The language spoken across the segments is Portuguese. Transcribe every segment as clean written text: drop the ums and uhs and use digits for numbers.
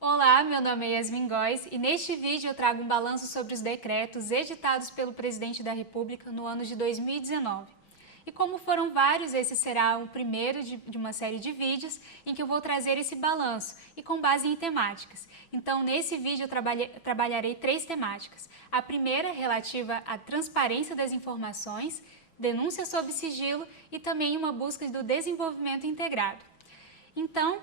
Olá, meu nome é Yasmin Góes e neste vídeo eu trago um balanço sobre os decretos editados pelo Presidente da República no ano de 2019. E como foram vários, esse será o primeiro de uma série de vídeos em que eu vou trazer esse balanço e com base em temáticas. Então, nesse vídeo eu trabalharei 3 temáticas. A primeira, relativa à transparência das informações, denúncia sob sigilo e também uma busca do desenvolvimento integrado. Então,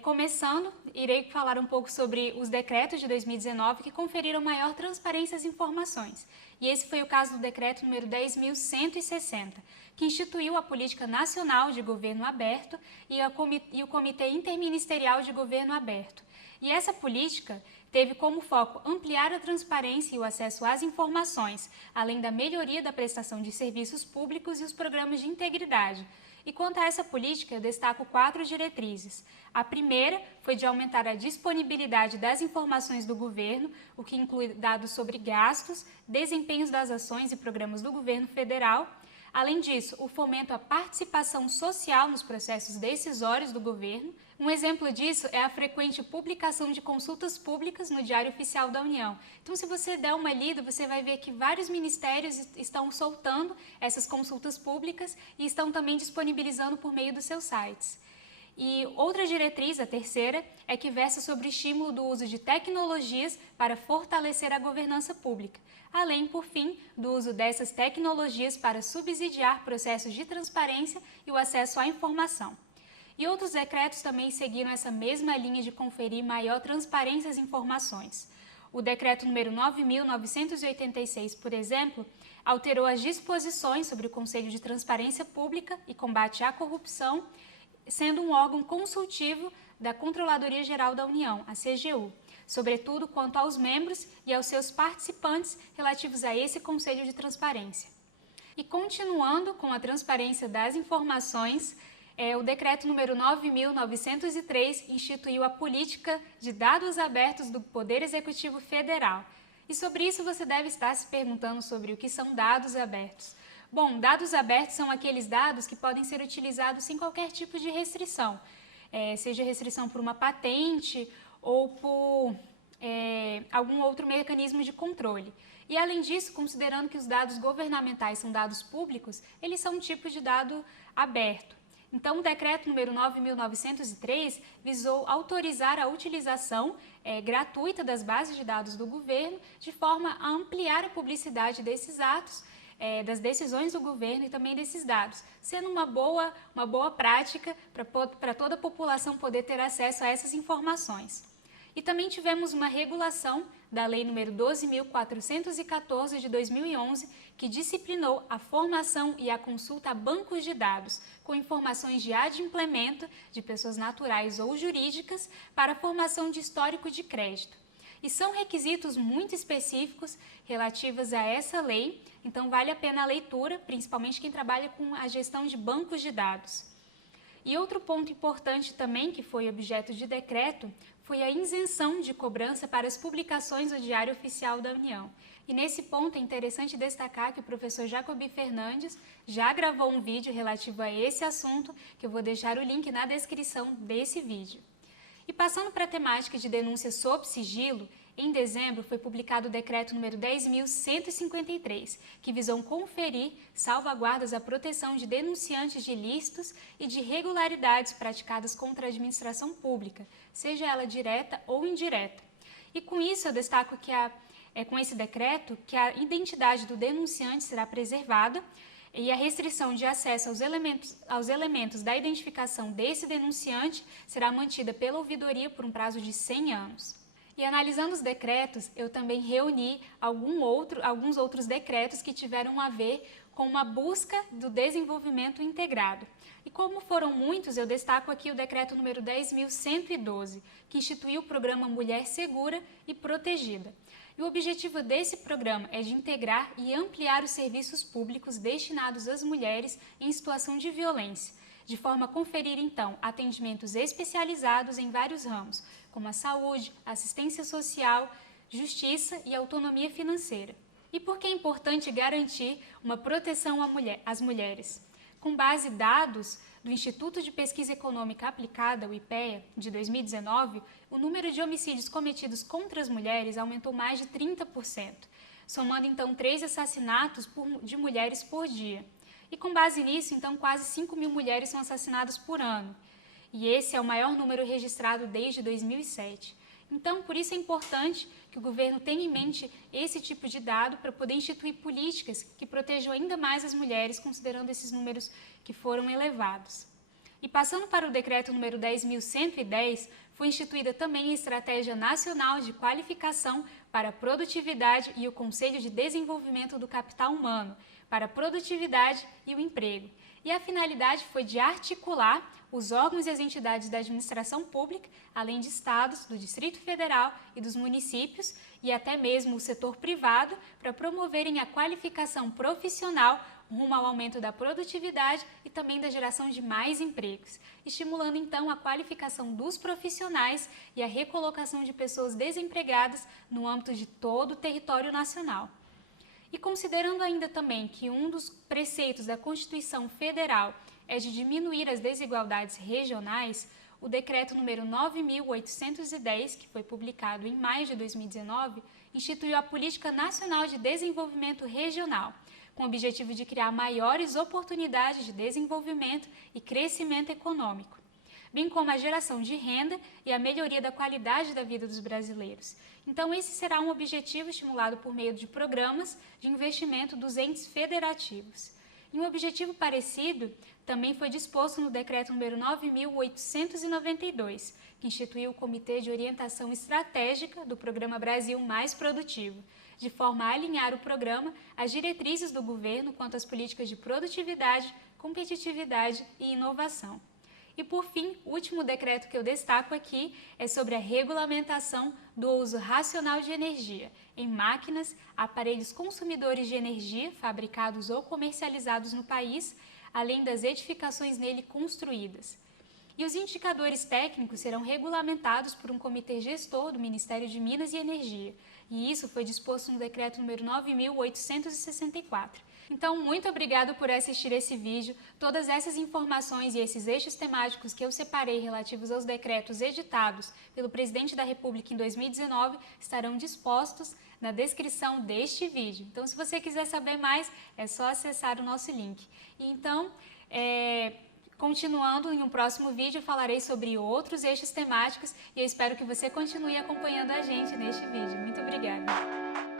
começando, irei falar um pouco sobre os decretos de 2019 que conferiram maior transparência às informações. E esse foi o caso do decreto número 10.160, que instituiu a Política Nacional de Governo Aberto e o Comitê Interministerial de Governo Aberto. E essa política teve como foco ampliar a transparência e o acesso às informações, além da melhoria da prestação de serviços públicos e os programas de integridade. E quanto a essa política, eu destaco 4 diretrizes. A primeira foi de aumentar a disponibilidade das informações do governo, o que inclui dados sobre gastos, desempenhos das ações e programas do governo federal. Além disso, o fomento à participação social nos processos decisórios do governo. Um exemplo disso é a frequente publicação de consultas públicas no Diário Oficial da União. Então, se você der uma lida, você vai ver que vários ministérios estão soltando essas consultas públicas e estão também disponibilizando por meio dos seus sites. E outra diretriz, a terceira, é que versa sobre o estímulo do uso de tecnologias para fortalecer a governança pública, além, por fim, do uso dessas tecnologias para subsidiar processos de transparência e o acesso à informação. E outros decretos também seguiram essa mesma linha de conferir maior transparência às informações. O decreto número 9.986, por exemplo, alterou as disposições sobre o Conselho de Transparência Pública e Combate à Corrupção, sendo um órgão consultivo da Controladoria Geral da União, a CGU, sobretudo quanto aos membros e aos seus participantes relativos a esse Conselho de Transparência. E continuando com a transparência das informações, o decreto número 9.903 instituiu a política de dados abertos do Poder Executivo Federal. E sobre isso você deve estar se perguntando sobre o que são dados abertos. Bom, dados abertos são aqueles dados que podem ser utilizados sem qualquer tipo de restrição, seja restrição por uma patente ou por algum outro mecanismo de controle. E além disso, considerando que os dados governamentais são dados públicos, eles são um tipo de dado aberto. Então, o decreto número 9.903 visou autorizar a utilização gratuita das bases de dados do governo, de forma a ampliar a publicidade desses atos, das decisões do governo e também desses dados, sendo uma boa prática para toda a população poder ter acesso a essas informações. E também tivemos uma regulação da Lei nº 12.414 de 2011, que disciplinou a formação e a consulta a bancos de dados, com informações de adimplemento de pessoas naturais ou jurídicas para a formação de histórico de crédito. E são requisitos muito específicos relativos a essa lei, então vale a pena a leitura, principalmente quem trabalha com a gestão de bancos de dados. E outro ponto importante também, que foi objeto de decreto, foi a isenção de cobrança para as publicações do Diário Oficial da União. E nesse ponto é interessante destacar que o professor Jacobi Fernandes já gravou um vídeo relativo a esse assunto, que eu vou deixar o link na descrição desse vídeo. E passando para a temática de denúncia sob sigilo, em dezembro foi publicado o decreto número 10.153, que visou conferir salvaguardas à proteção de denunciantes de ilícitos e de irregularidades praticadas contra a administração pública, seja ela direta ou indireta. E com isso eu destaco que com esse decreto que a identidade do denunciante será preservada e a restrição de acesso aos elementos da identificação desse denunciante será mantida pela ouvidoria por um prazo de 100 anos. E analisando os decretos, eu também reuni alguns outros decretos que tiveram a ver com uma busca do desenvolvimento integrado. E como foram muitos, eu destaco aqui o decreto número 10.112, que instituiu o programa Mulher Segura e Protegida. E o objetivo desse programa é de integrar e ampliar os serviços públicos destinados às mulheres em situação de violência, de forma a conferir, então, atendimentos especializados em vários ramos, como a saúde, assistência social, justiça e autonomia financeira. E por que é importante garantir uma proteção às mulheres? Com base em dados do Instituto de Pesquisa Econômica Aplicada, o IPEA, de 2019, o número de homicídios cometidos contra as mulheres aumentou mais de 30%, somando então 3 assassinatos de mulheres por dia. E com base nisso, então, quase 5.000 mulheres são assassinadas por ano. E esse é o maior número registrado desde 2007. Então, por isso é importante que o governo tenha em mente esse tipo de dado para poder instituir políticas que protejam ainda mais as mulheres, considerando esses números que foram elevados. E passando para o decreto número 10.110, foi instituída também a Estratégia Nacional de Qualificação para a Produtividade e o Conselho de Desenvolvimento do Capital Humano, para a produtividade e o emprego. E a finalidade foi de articular os órgãos e as entidades da administração pública, além de estados, do Distrito Federal e dos municípios, e até mesmo o setor privado, para promoverem a qualificação profissional rumo ao aumento da produtividade e também da geração de mais empregos, estimulando então a qualificação dos profissionais e a recolocação de pessoas desempregadas no âmbito de todo o território nacional. E considerando ainda também que um dos preceitos da Constituição Federal é de diminuir as desigualdades regionais, o decreto número 9.810, que foi publicado em maio de 2019, instituiu a Política Nacional de Desenvolvimento Regional, com o objetivo de criar maiores oportunidades de desenvolvimento e crescimento econômico, bem como a geração de renda e a melhoria da qualidade da vida dos brasileiros. Então, esse será um objetivo estimulado por meio de programas de investimento dos entes federativos. E um objetivo parecido também foi disposto no decreto número 9.892, que instituiu o Comitê de Orientação Estratégica do Programa Brasil Mais Produtivo, de forma a alinhar o programa às diretrizes do governo quanto às políticas de produtividade, competitividade e inovação. E, por fim, o último decreto que eu destaco aqui é sobre a regulamentação do uso racional de energia em máquinas, aparelhos consumidores de energia fabricados ou comercializados no país, além das edificações nele construídas. E os indicadores técnicos serão regulamentados por um comitê gestor do Ministério de Minas e Energia, e isso foi disposto no decreto número 9.864. Então, muito obrigado por assistir esse vídeo. Todas essas informações e esses eixos temáticos que eu separei relativos aos decretos editados pelo Presidente da República em 2019 estarão dispostos na descrição deste vídeo. Então, se você quiser saber mais, é só acessar o nosso link. E então, continuando, em um próximo vídeo eu falarei sobre outros eixos temáticos e eu espero que você continue acompanhando a gente neste vídeo. Muito obrigada!